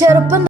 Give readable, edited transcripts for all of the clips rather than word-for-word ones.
ചെറുപ്പം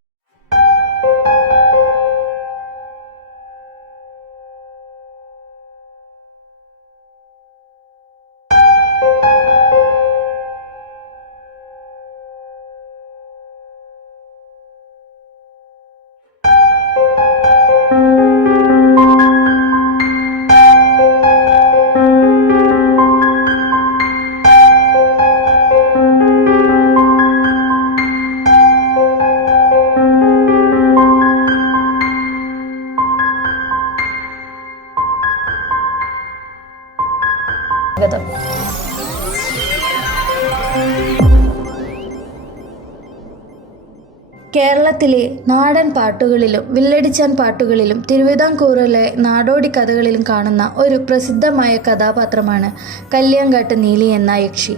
കേരളത്തിലെ നാടൻ പാട്ടുകളിലും വില്ലടിച്ചാൻ പാട്ടുകളിലും തിരുവിതാംകൂറിലെ നാടോടി കഥകളിലും കാണുന്ന ഒരു പ്രസിദ്ധമായ കഥാപാത്രമാണ് കല്യാങ്കാട്ട് നീലി എന്ന യക്ഷി.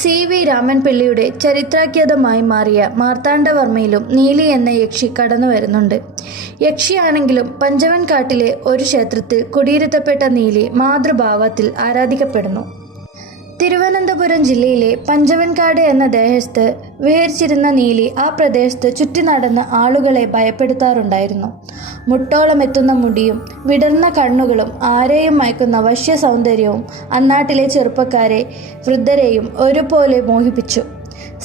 CV രാമൻപിള്ളിയുടെ ചരിത്രാഖ്യാതമായി മാറിയ മാർത്താണ്ഡവർമ്മയിലും നീലി എന്ന യക്ഷി കടന്നു വരുന്നുണ്ട്. യക്ഷിയാണെങ്കിലും പഞ്ചവൻകാട്ടിലെ ഒരു ക്ഷേത്രത്തിൽ കുടിയിരുത്തപ്പെട്ട നീലി മാതൃഭാവത്തിൽ ആരാധിക്കപ്പെടുന്നു. തിരുവനന്തപുരം ജില്ലയിലെ പഞ്ചവൻകാട് എന്ന ദേശത്ത് വിഹരിച്ചിരുന്ന നീലി ആ പ്രദേശത്ത് ചുറ്റി നടന്ന ആളുകളെ ഭയപ്പെടുത്താറുണ്ടായിരുന്നു. മുട്ടോളമെത്തുന്ന മുടിയും വിടർന്ന കണ്ണുകളും ആരെയും മയക്കുന്ന വശ്യ സൗന്ദര്യവും അന്നാട്ടിലെ ചെറുപ്പക്കാരെ വൃദ്ധരെയും ഒരുപോലെ മോഹിപ്പിച്ചു.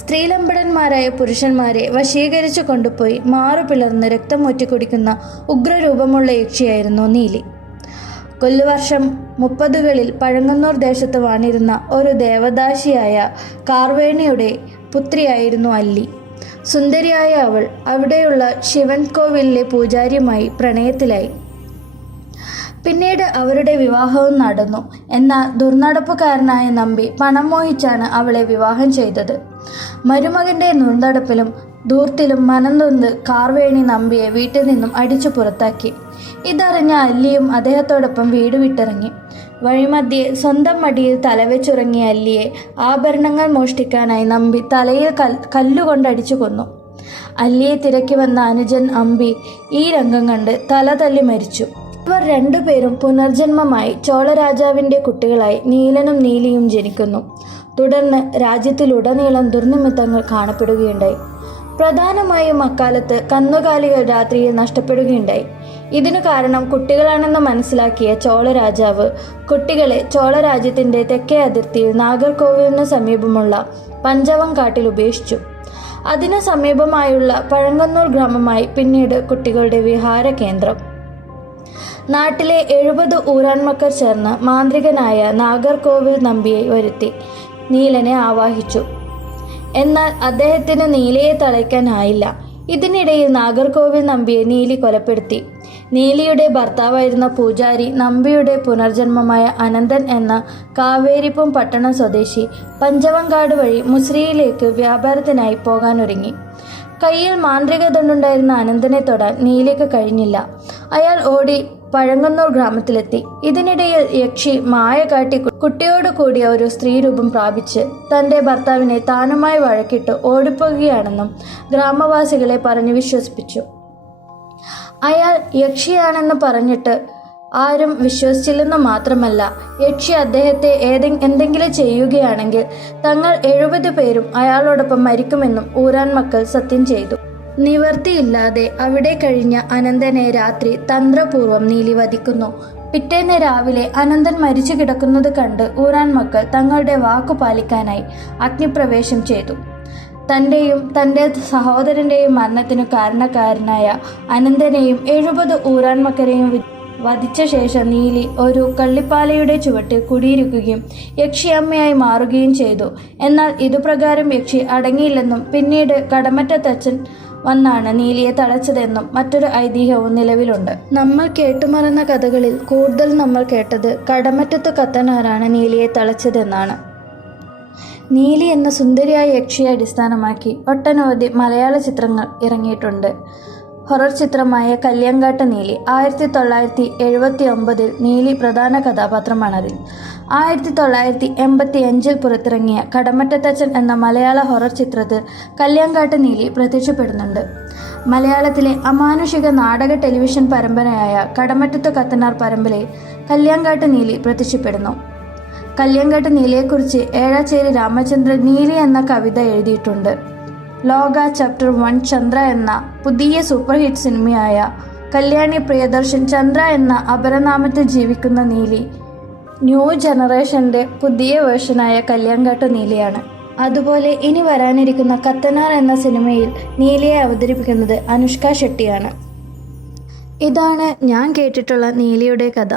സ്ത്രീലമ്പടന്മാരായ പുരുഷന്മാരെ വശീകരിച്ചു കൊണ്ടുപോയി മാറു പിളർന്ന് രക്തം ഊറ്റിക്കുടിക്കുന്ന ഉഗ്രരൂപമുള്ള യക്ഷിയായിരുന്നു നീലി. കൊല്ലുവർഷം 30കളിൽ പഴങ്ങന്നൂർ ദേശത്ത് വാണിരുന്ന ഒരു ദേവദാസിയായ കാർവേണിയുടെ പുത്രിയായിരുന്നു അല്ലി. സുന്ദരിയായ അവൾ അവിടെയുള്ള ശിവൻ കോവിലിലെ പൂജാരിയുമായി പ്രണയത്തിലായി. പിന്നീട് അവരുടെ വിവാഹവും നടന്നു. എന്നാൽ ദുർനടപ്പുകാരനായ നമ്പി പണം മോഹിച്ചാണ് അവളെ വിവാഹം ചെയ്തത്. മരുമകന്റെ ദുർനടപ്പിലും ധൂർത്തിലും മനം നൊന്ത് കാർവേണി നമ്പിയെ വീട്ടിൽ നിന്നും അടിച്ചു പുറത്താക്കി. ഇതറിഞ്ഞ അല്ലിയും അദ്ദേഹത്തോടൊപ്പം വീട് വിട്ടിറങ്ങി. വഴിമധ്യേ സ്വന്തം മടിയിൽ തലവെച്ചുറങ്ങിയ അല്ലിയെ ആഭരണങ്ങൾ മോഷ്ടിക്കാനായി നമ്പി തലയിൽ കല്ലുകൊണ്ടടിച്ചു കൊന്നു. അല്ലിയെ തിരക്കി വന്ന അനുജൻ അമ്പി ഈ രംഗം കണ്ട് തല തല്ലി മരിച്ചു. ഇവർ രണ്ടുപേരും പുനർജന്മമായി ചോളരാജാവിൻ്റെ കുട്ടികളായി നീലനും നീലിയും ജനിക്കുന്നു. തുടർന്ന് രാജ്യത്തിലുടനീളം ദുർനിമിത്തങ്ങൾ കാണപ്പെടുകയുണ്ടായി. പ്രധാനമായും അക്കാലത്ത് കന്നുകാലികൾ രാത്രിയിൽ നഷ്ടപ്പെടുകയുണ്ടായി. ഇതിനു കാരണം കുട്ടികളാണെന്ന് മനസ്സിലാക്കിയ ചോളരാജാവ് കുട്ടികളെ ചോളരാജ്യത്തിൻ്റെ തെക്കേ അതിർത്തിയിൽ നാഗർകോവിലിനു സമീപമുള്ള പഞ്ചവൻകാട്ടിൽ ഉപേക്ഷിച്ചു. അതിനു സമീപമായുള്ള പഴങ്ങന്നൂർ ഗ്രാമമായി പിന്നീട് കുട്ടികളുടെ വിഹാര കേന്ദ്രം. നാട്ടിലെ 70 ഊരാൺമക്കൾ ചേർന്ന് മാന്ത്രികനായ നാഗർകോവിൽ നമ്പിയെ വരുത്തി നീലനെ ആവാഹിച്ചു. എന്നാൽ അദ്ദേഹത്തിന് നീലയെ തളയ്ക്കാനായില്ല. ഇതിനിടയിൽ നാഗർകോവിൽ നമ്പിയെ നീലി കൊലപ്പെടുത്തി. നീലിയുടെ ഭർത്താവായിരുന്ന പൂജാരി നമ്പിയുടെ പുനർജന്മമായ അനന്തൻ എന്ന കാവേരിപ്പും പട്ടണം സ്വദേശി പഞ്ചവൻകാട് വഴി മുസിരിയിലേക്ക് വ്യാപാരത്തിനായി പോകാനൊരുങ്ങി. കയ്യിൽ മാന്ത്രിക ദണ്ടുണ്ടായിരുന്ന അനന്തനെ തൊടാൻ നീലിക്ക് കഴിഞ്ഞില്ല. അയാൾ ഓടി പഴങ്ങന്നൂർ ഗ്രാമത്തിലെത്തി. ഇതിനിടയിൽ യക്ഷി മായ കാട്ടി കുട്ടിയോട് കൂടിയ ഒരു സ്ത്രീരൂപം പ്രാപിച്ച് തൻ്റെ ഭർത്താവിനെ താനുമായി വഴക്കിട്ട് ഓടിപ്പോകുകയാണെന്നും ഗ്രാമവാസികളെ പറഞ്ഞ് വിശ്വസിപ്പിച്ചു. അയാൾ യക്ഷിയാണെന്ന് പറഞ്ഞിട്ട് ആരും വിശ്വസിച്ചില്ലെന്ന് മാത്രമല്ല, യക്ഷി അദ്ദേഹത്തെ എന്തെങ്കിലും ചെയ്യുകയാണെങ്കിൽ തങ്ങൾ 70 പേരും അയാളോടൊപ്പം മരിക്കുമെന്നും ഊരാൻമക്കൾ സത്യം ചെയ്തു. നിവർത്തിയില്ലാതെ അവിടെ കഴിഞ്ഞ അനന്തനെ രാത്രി തന്ത്രപൂർവ്വം നീലി വധിക്കുന്നു. പിറ്റേന്ന് രാവിലെ അനന്തൻ മരിച്ചു കിടക്കുന്നത് കണ്ട് ഊരാൻമക്കൾ തങ്ങളുടെ വാക്കു പാലിക്കാനായി അഗ്നിപ്രവേശം ചെയ്തു. തൻ്റെയും തൻ്റെ സഹോദരൻ്റെയും മരണത്തിനു കാരണക്കാരനായ അനന്തനെയും 70 ഊരാൻമക്കരെയും വധിച്ച ശേഷം നീലി ഒരു കള്ളിപ്പാലയുടെ ചുവട്ടിൽ കുടിയിരിക്കുകയും യക്ഷിയമ്മയായി മാറുകയും ചെയ്തു. എന്നാൽ ഇതുപ്രകാരം യക്ഷി അടങ്ങിയില്ലെന്നും പിന്നീട് കടമറ്റത്തച്ഛൻ വന്നാണ് നീലിയെ തളച്ചതെന്നും മറ്റൊരു ഐതിഹ്യവും നിലവിലുണ്ട്. നമ്മൾ കേട്ടുമറന്ന കഥകളിൽ കൂടുതൽ നമ്മൾ കേട്ടത് കടമറ്റത്ത് കത്തനാരാണ് നീലിയെ തളച്ചതെന്നാണ്. നീലി എന്ന സുന്ദരിയായ യക്ഷിയെ അടിസ്ഥാനമാക്കി ഒട്ടനവധി മലയാള ചിത്രങ്ങൾ ഇറങ്ങിയിട്ടുണ്ട്. ഹൊറർ ചിത്രമായ കല്യാങ്കാട്ട് നീലി 1979 നീലി പ്രധാന കഥാപാത്രമാണതിൽ. 1985 പുറത്തിറങ്ങിയ കടമറ്റത്തച്ഛൻ എന്ന മലയാള ഹൊറർ ചിത്രത്തിൽ കല്യാങ്കാട്ട് നീലി പ്രത്യക്ഷപ്പെടുന്നുണ്ട്. മലയാളത്തിലെ അമാനുഷിക നാടക ടെലിവിഷൻ പരമ്പരയായ കടമറ്റത്ത് കത്തനാർ പരമ്പരയിൽ കല്യാങ്കാട്ട് നീലി പ്രത്യക്ഷപ്പെടുന്നു. കല്യാങ്കാട്ട് നീലിയെക്കുറിച്ച് ഏഴാച്ചേരി രാമചന്ദ്രൻ നീലി എന്ന കവിത എഴുതിയിട്ടുണ്ട്. ലോക ചാപ്റ്റർ 1 ചന്ദ്ര എന്ന പുതിയ സൂപ്പർ ഹിറ്റ് സിനിമയായ കല്യാണി പ്രിയദർശൻ ചന്ദ്ര എന്ന അപരനാമത്തിൽ ജീവിക്കുന്ന നീലി ന്യൂ ജനറേഷൻ്റെ പുതിയ വേർഷനായ കല്യാങ്കാട്ടു നീലിയാണ്. അതുപോലെ ഇനി വരാനിരിക്കുന്ന കത്തനാർ എന്ന സിനിമയിൽ നീലിയെ അവതരിപ്പിക്കുന്നത് അനുഷ്ക ഷെട്ടിയാണ്. ഇതാണ് ഞാൻ കേട്ടിട്ടുള്ള നീലിയുടെ കഥ.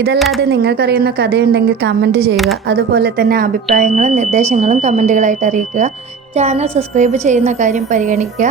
ഇതല്ലാതെ നിങ്ങൾക്കറിയുന്ന കഥയുണ്ടെങ്കിൽ കമൻറ്റ് ചെയ്യുക. അതുപോലെ തന്നെ അഭിപ്രായങ്ങളും നിർദ്ദേശങ്ങളും കമൻറ്റുകളായിട്ട് അറിയിക്കുക. ചാനൽ സബ്സ്ക്രൈബ് ചെയ്യുന്ന കാര്യം പരിഗണിക്കുക.